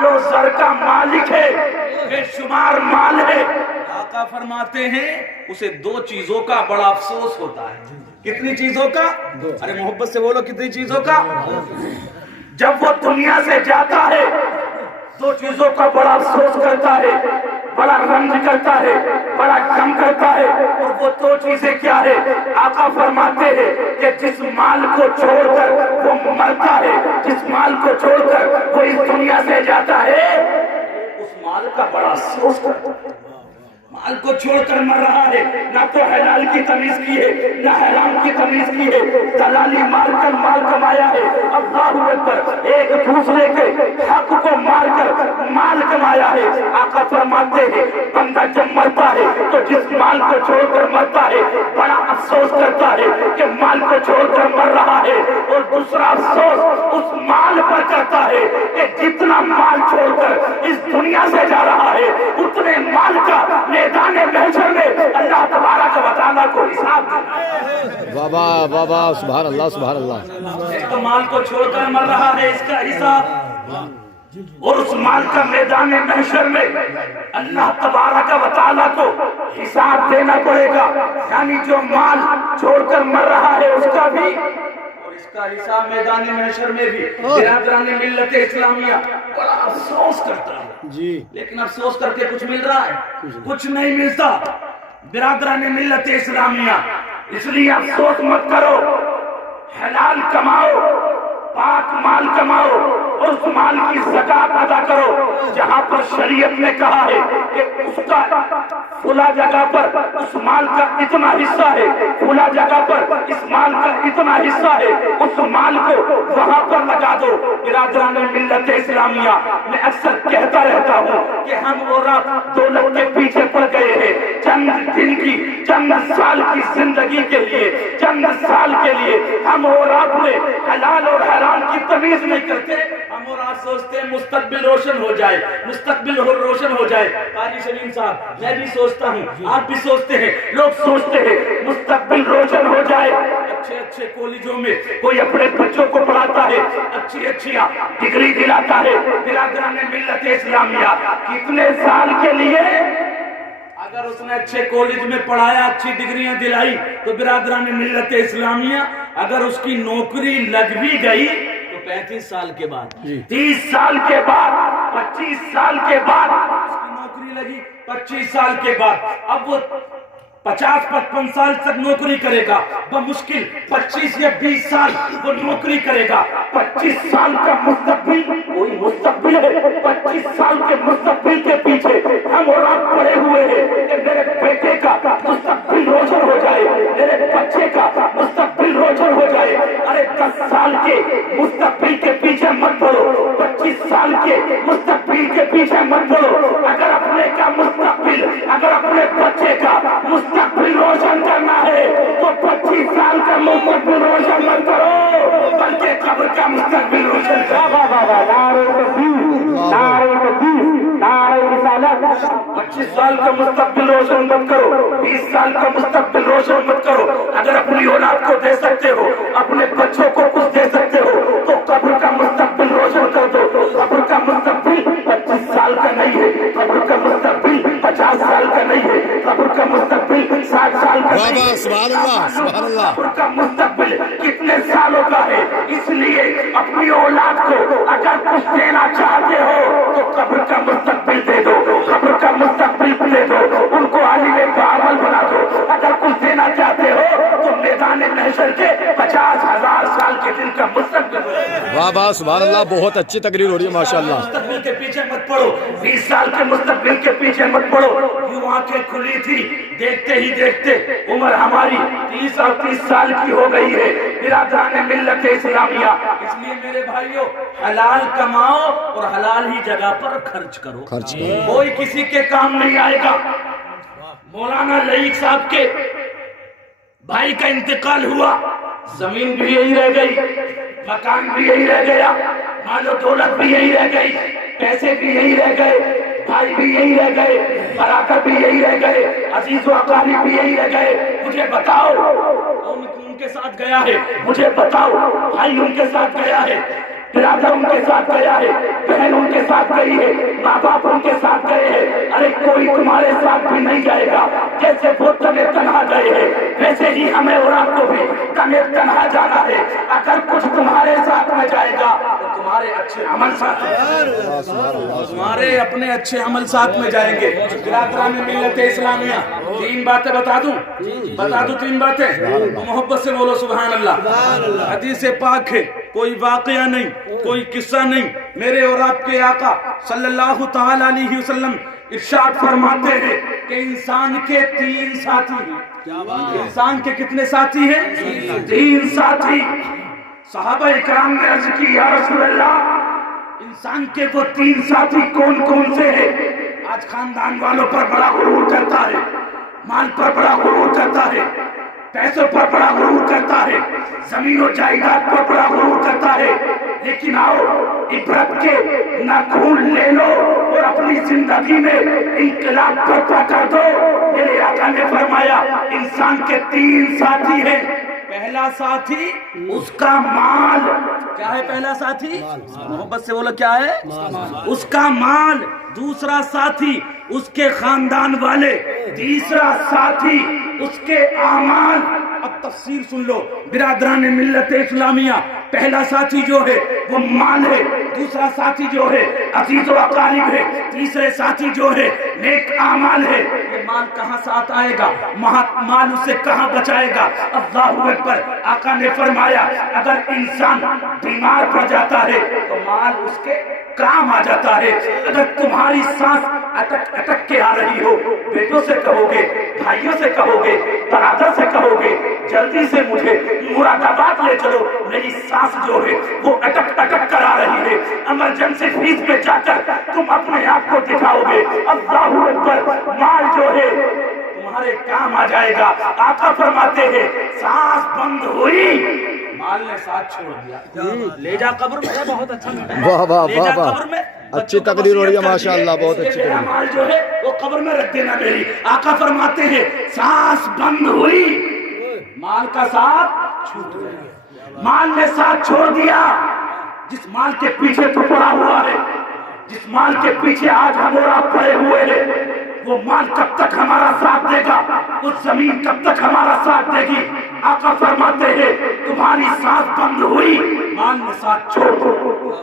جو زر کا مالک ہے، بے شمار مال ہے، آقا فرماتے ہیں اسے دو چیزوں کا بڑا افسوس ہوتا ہے۔ کتنی چیزوں کا؟ ارے محبت سے بولو، کتنی چیزوں کا؟ جب وہ دنیا سے جاتا ہے دو چیزوں کا بڑا افسوس کرتا ہے، بڑا رنج کرتا ہے، بڑا غم کرتا ہے، اور وہ دو چیزیں کیا ہے؟ آقا فرماتے ہیں کہ جس مال کو چھوڑ کر وہ مرتا ہے، جس مال کو چھوڑ کر وہ اس دنیا سے جاتا ہے، اس مال کا بڑا افسوس کرتا ہے۔ مال کو چھوڑ کر مر رہا ہے، نہ تو حلال کی تمیز کی ہے نہ حرام کی تمیز کی ہے، دلالی مار کر مال کمایا ہے، اللہ اکبر، ایک دوسرے کے حق کو مار کر مال کمایا ہے۔ آقا فرماتے ہیں بندہ جب مرتا ہے تو جس مال کو چھوڑ کر مرتا ہے بڑا افسوس کرتا ہے کہ مال کو چھوڑ کر مر رہا ہے، اور دوسرا افسوس اس مال پر کرتا ہے کہ جتنا مال چھوڑ کر اس دنیا سے جا رہا ہے اتنے مال کا میدان محشر میں اللہ تبارک و تعالیٰ کو حساب دینا۔ بابا بابا سبحان اللہ سبحان اللہ۔ ایک تو مال کو چھوڑ کر مر رہا ہے، اس کا حساب، اور اس مال کا میدان محشر میں اللہ تبارک و تعالیٰ کو حساب دینا پڑے گا۔ یعنی جو مال چھوڑ کر مر رہا ہے اس کا بھی اور اس کا حساب میدان محشر میں بھی۔ برادران ملت اسلامیہ بڑا افسوس کرتا ہے جی، لیکن افسوس کر کے کچھ مل رہا ہے؟ کچھ نہیں ملتا۔ برادران ملت اسلامیہ، اس لیے افسوس مت کرو، حلال کماؤ، پاک مال کماؤ، اور اس مال کی زکات ادا کرو۔ جہاں پر شریعت نے کہا ہے کہ اس کا فلاں جگہ پر اس مال کا اتنا حصہ ہے، فلاں جگہ پر اس مال کا اتنا حصہ ہے، اس مال کو وہاں پر لگا دو۔ برادران ملت اسلامیہ، میں اکثر کہتا رہتا ہوں کہ ہم اور آپ دولت کے پیچھے پڑ گئے ہیں، چند دن کی، چند سال کی زندگی کے لیے، چند سال کے لیے ہم اور آپ نے حلال اور حرام کی تمیز نہیں کرتے۔ ہم اور آپ سوچتے ہیں مستقبل روشن ہو جائے، مستقبل روشن ہو جائے۔ قاری شمیم صاحب، میں بھی سوچتا ہوں، آپ بھی سوچتے ہیں، لوگ سوچتے ہیں مستقبل روشن ہو جائے۔ اچھے اچھے کالجوں میں کوئی اپنے بچوں کو پڑھاتا ہے، اچھی اچھی ڈگری دلاتا ہے۔ برادران ملت اسلامیہ، کتنے سال کے لیے؟ اگر اس نے اچھے کالج میں پڑھایا، اچھی ڈگریاں دلائی، تو برادران ملت اسلامیہ اگر اس کی نوکری لگ بھی گئی تو 35 سال کے بعد، 30 سال کے بعد، 25 سال کے بعد اس کی نوکری لگی، 25 سال کے بعد اب وہ 50-55 سال تک نوکری کرے گا، بمشکل 25 یا 20 سال وہ نوکری کرے گا۔ 25 سال کا مستقبل کوئی مستقبل ہے؟ 25 سال کے مستقبل کے پیچھے ہم اور آپ پڑے ہوئے ہیں کہ میرے بیٹے کا مستقبل روشن ہو جائے، میرے بچے کا مستقبل روشن ہو جائے۔ ارے 10 سال کے مستقبل کے پیچھے مت پڑو، 25 سال کے مستقبل کے پیچھے مت پڑو۔ اگر اپنے کا مستقبل، اگر اپنے بچے کا مستقبل روشن کرنا ہے تو 25 سال کا مستقبل روشن مت کرو، بلکہ قبر کا مستقبل روشن کرو۔ 25 سال کا مستقبل روشن مت کرو، 20 سال کا مستقبل روشن مت کرو۔ اگر اپنی اولاد کو دے سکتے ہو، اپنے بچوں کو کچھ دے سکتے ہو تو قبر کا مستقبل روشن کر دو۔ قبر کا مستقبل 25 سال کا نہیں ہے، قبر کا مستقبل 50 سال کا نہیں ہے، قبر کا مستقبل 60 سال کا نہیں ہے، سبحان اللہ سبحان اللہ۔ قبر کا مستقبل کتنے سالوں کا ہے؟ اس لیے اپنی اولاد کو اگر کچھ دینا چاہتے ہو تو قبر کا مستقبل دے دو، قبر کا مستقبل دے دو، ان کو عالم بعمل بنا دو۔ اگر کچھ دینا چاہتے ہو تو میدان محشر کے 50,000 سال کے دن کا مستقبل۔ واہ واہ سبحان اللہ، بہت اچھی تقریر ہو رہی ہے ماشاءاللہ۔ مستقبل کے پیچھے مت پڑو، 20 سال کے مستقبل کے پیچھے مت پڑو۔ یوں آنکھیں کھلی تھی، دیکھتے ہی دیکھتے عمر ہماری 30 اور 30 سال کی ہو گئی ہے۔ برادران ملت اسلامیہ، اس لیے میرے بھائیوں، حلال کماؤ اور حلال ہی جگہ پر خرچ کرو، کوئی کسی کے کام نہیں آئے گا۔ مولانا لعیق صاحب کے بھائی کا انتقال ہوا، زمین بھی یہی رہ گئی، مکان بھی یہی رہ گیا، مال و دولت بھی یہی رہ گئی، پیسے بھی یہی رہ گئے، بھائی بھی یہی رہ گئے، برادر بھی یہی رہ گئے، عزیز و اقارب بھی یہی رہ گئے۔ مجھے بتاؤ ان کے ساتھ گیا ہے، مجھے بتاؤ بھائی ان کے ساتھ گیا ہے، برادر ان کے ساتھ گیا ہے، بہن ان کے ساتھ گئی ہے، ماں باپ ان کے ساتھ گئے ہیں، ارے کوئی تمہارے ساتھ بھی نہیں جائے گا۔ جیسے وہ تمہیں تنہا گئے ہیں ویسے ہی ہمیں اور آپ کو بھی تمہیں تنہا جانا ہے۔ اگر کچھ تمہارے ساتھ میں جائے گا تو تمہارے اچھے عمل ساتھ تمہارے اپنے اچھے عمل ساتھ میں جائیں گے۔ برادران ملت اسلامیہ، تین باتیں بتا دوں تین باتیں، محبت سے بولو سبحان اللہ۔ حدیث پاک ہے، کوئی واقعہ نہیں، کوئی قصہ نہیں، میرے اور آپ کے آقا صلی اللہ تعالی علیہ وسلم ارشاد فرماتے ہیں کہ انسان کے تین ساتھی ہیں۔ انسان کے کتنے ساتھی ہیں؟ تین ساتھی۔ صحابہ اکرام نے عرض کی یا رسول اللہ انسان کے وہ تین ساتھی کون کون سے ہیں؟ آج خاندان والوں پر بڑا غرور کرتا ہے، مال پر بڑا غرور کرتا ہے، پیسوں پر بڑا غرور کرتا ہے، زمین و جائیداد پر بڑا غرور کرتا ہے، لیکن آؤ عبرت کے ناخون لے لو اور اپنی زندگی میں انقلاب برپا کر دو۔ میرے آقا نے فرمایا انسان کے تین ساتھی ہیں۔ پہلا ساتھی اس کا مال۔ کیا ہے پہلا ساتھی؟ محبت سے بولو کیا ہے؟ اس کا مال۔ دوسرا ساتھی اس کے خاندان والے۔ تیسرا ساتھی اس کے اعمال۔ اب تفسیر سن لو برادران ملت اسلامیہ، پہلا ساتھی جو ہے وہ مال ہے، دوسرا ساتھی جو ہے عزیز و اقارب ہے، تیسرے ساتھی جو ہے نیک اعمال ہے۔ یہ مال کہاں ساتھ آئے گا؟ مال اسے کہاں بچائے گا؟ اللہ اکبر۔ آقا نے فرمایا اگر انسان بیمار پڑ جاتا ہے تو مال اس کے کام آ جاتا ہے۔ اگر تمہاری سانس اٹک اٹک کے آ رہی ہو، بیٹوں سے کہو گے، بھائیوں سے کہو گے، برادر سے کہو گے جلدی سے مجھے مراد آباد لے چلو، میری سانس جو ہے وہ اٹک اٹک کر آ رہی ہے، ایمرجنسی فیس میں جا کر تم اپنے آپ کو دکھاؤ گے۔ اللہ اکبر۔ مال جو ہے تمہارے کام آ جائے گا۔ آقا فرماتے ہیں سانس بند ہوئی، مال نے ساتھ چھوڑ دیا، لے جا قبر میں۔ بہت اچھا، واہ واہ لے جا واہ واہ، قبر میں۔ اچھی تقریر ہو رہی ہے ماشاءاللہ، بہت اچھی میرا تقریر۔ مال جو ہے وہ قبر میں رکھ دینا میری۔ آقا فرماتے ہیں سانس بند ہوئی، مال کا ساتھ چھوٹ گیا، مال نے ساتھ چھوڑ دیا۔ جس مال کے پیچھے تو پڑا ہوا ہے، جس مال کے پیچھے آج ہم اور آپ پڑے ہوئے ہیں، وہ مال کب تک ہمارا ساتھ دے گا؟ وہ زمین کب تک ہمارا ساتھ دے گی؟ آقا فرماتے ہیں تمہاری سانس بند ہوئی، مال نے ساتھ چھوڑ دیا۔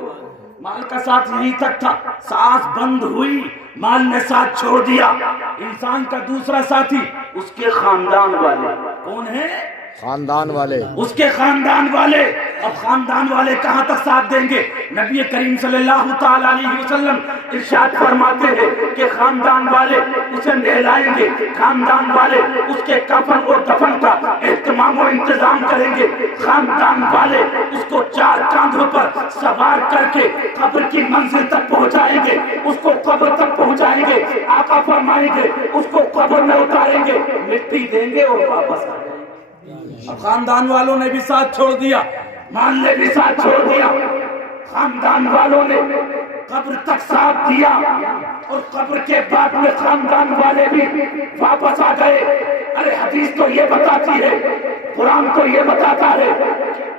مال کا ساتھ یہیں تک تھا، سانس بند ہوئی، مال نے ساتھ چھوڑ دیا۔ انسان کا دوسرا ساتھی اس کے خاندان والے۔ کون ہے؟ خاندان والے۔ اس کے خاندان والے۔ اب خاندان والے کہاں تک ساتھ دیں گے؟ نبی کریم صلی اللہ تعالی علیہ وسلم ارشاد فرماتے ہیں کہ خاندان والے اسے نہلائیں گے، خاندان والے اس کے کفن اور دفن کا اہتمام و انتظام کریں گے، خاندان والے اس کو چار کاندھوں پر سوار کر کے قبر کی منزل تک پہنچائیں گے، اس کو قبر تک پہنچائیں گے۔ آقا فرمائیں گے اس کو قبر میں اتاریں گے، مٹی دیں گے اور واپس آ جائیں گے۔ اب خاندان والوں نے بھی ساتھ چھوڑ دیا، مال نے بھی ساتھ چھوڑ دیا، خاندان والوں نے قبر تک ساتھ دیا، اور قبر کے بعد میں خاندان والے بھی واپس آ گئے۔ ارے حدیث تو یہ بتاتی ہے، قرآن تو یہ بتاتا ہے،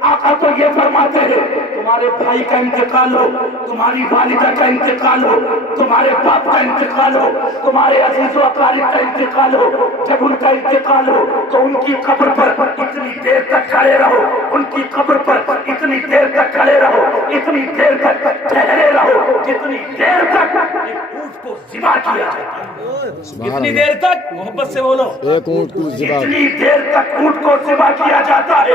آقا تو یہ فرماتے ہیں تمہارے بھائی کا انتقال ہو، تمہاری والدہ کا انتقال ہو، تمہارے باپ کا انتقال ہو، تمہارے عزیز و اقارب کا انتقال ہو، جب ان کا انتقال ہو تو ان کی قبر پر اتنی دیر تک کھڑے رہو، ان کی قبر پر اتنی دیر تک کھڑے رہو، اتنی دیر تک ٹھہرے رہو جتنی دیر تک ایک اونٹ کو ذبح کیا جاتا ہے۔ کتنی دیر تک؟ محبت سے بولو۔ ایک اونٹ کو ذبح، جتنی دیر تک اونٹ کو ذبح کیا جاتا ہے،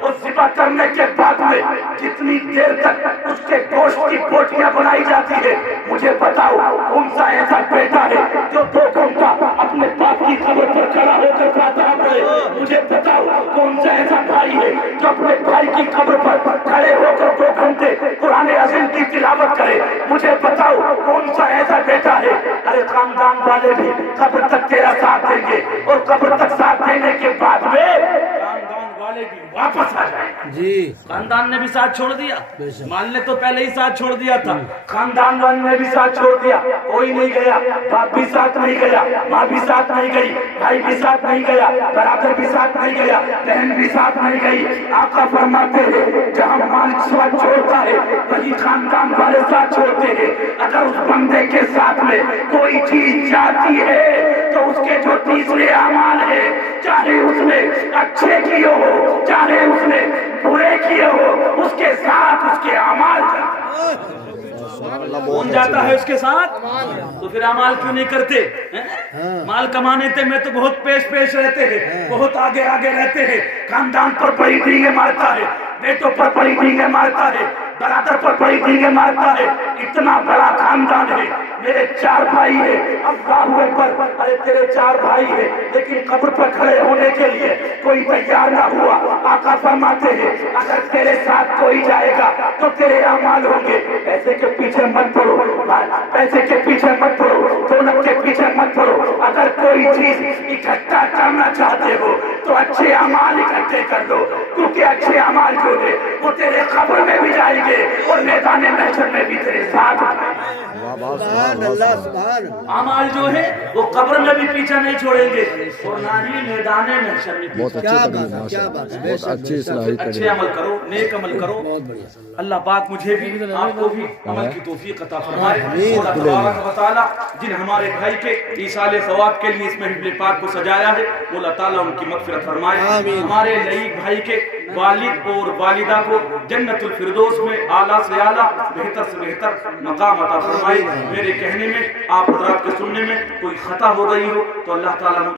اور ذبح کرنے کے بعد میں جتنی دیر تک اس کے گوشت کی بوٹیاں بنائی جاتی ہے، مجھے بتاؤ کون سا ایسا بیٹا ہے جو 2 گھنٹہ اپنے باپ کی قبر پر کھڑا ہو کر فاتحہ پڑھے؟ مجھے بتاؤ کون سا ایسا بھائی ہے جو اپنے بھائی کی قبر پر کھڑے ہو کر 2 گھنٹے قرآن عظیم کی تلاوت کرے؟ مجھے بتاؤ کون سا ایسا بیٹا ہے؟ ارے خاندان والے بھی قبر تک تیرا ساتھ دیں گے، اور قبر تک ساتھ دینے کے بعد میں خاندان والے والے بھی واپس آ جائیں. جی خاندان نے بھی ساتھ چھوڑ دیا, مال نے تو پہلے ہی ساتھ چھوڑ دیا تھا, خاندان والے نے بھی ساتھ چھوڑ دیا, کوئی نہیں گیا, باپ بھی ساتھ نہیں گیا, ماں بھی ساتھ نہیں گئی, بھائی بھی ساتھ نہیں گیا, برادر بھی ساتھ نہیں گیا, بہن بھی ساتھ نہیں گئی. آقا فرماتے ہیں جہاں مال ساتھ چھوڑتا ہے وہی خاندان والے ساتھ چھوڑتے ہیں. اگر اس بندے کے ساتھ میں کوئی چیز جاتی ہے تو اس کے جو تیسرے اعمال ہیں, چاہے اس نے اچھے کیے ہو چاہے اس نے برے کیے ہو, اس کے ساتھ اس کے اعمال جاتے ہیں. کون جاتا ہے اس کے ساتھ؟ تو پھر اعمال کیوں نہیں کرتے؟ مال کمانے تے میں تو بہت پیش رہتے ہیں, بہت آگے رہتے ہیں. خاندان پر بڑی ڈینگیں مارتا ہے, بیٹوں پر بڑی ڈینگیں مارتا ہے, برادر پر بڑی ڈینگیں مارتا ہے. اتنا بڑا خاندان ہے, میرے 4 بھائی ہیں, اللہ اکبر, ارے تیرے 4 بھائی ہیں لیکن قبر پر کھڑے ہونے کے لیے کوئی تیار نہ ہوا. آقا فرماتے ہیں اگر تیرے ساتھ کوئی جائے گا تو تیرے اعمال ہوں گے. پیسے کے پیچھے مت پڑو, پیسے کے پیچھے مت پڑو, دولت کے پیچھے مت پڑو. اگر کوئی چیز اکٹھا کرنا چاہتے ہو تو اچھے اعمال اکٹھے کر لو, کیونکہ اچھے اعمال جو ہے وہ تیرے قبر میں بھی جائیں گے اور میدان محشر میں بھی تیرے ساتھ. سبحان اللہ سبحان. اعمال جو ہے وہ قبر میں بھی پیچھے نہیں چھوڑیں گے اور نہ ہی میدان محشر میں. بہت کیا اچھی بات ہے, تقریر, کیا بات ہے, بہت اچھی اصلاحی اچھے تقریر. عمل کرو, نیک عمل کرو. اللہ پاک مجھے بھی آپ کو بھی عمل کی توفیق عطا فرمائے. اور اللہ تبارک و تعالیٰ جن ہمارے بھائی کے ایصال ثواب کے لیے اس محفل پاک کو سجایا ہے وہ اللہ تعالیٰ ان کی مغفرت فرمائے. ہمارے لعیق بھائی کے والد اور والدہ کو جنت الفردوس میں اعلیٰ سے اعلیٰ بہتر سے بہتر مقام عطا فرمائے. میرے کہنے میں آپ حضرات کے سننے میں کوئی خطا ہو گئی ہو تو اللہ تعالیٰ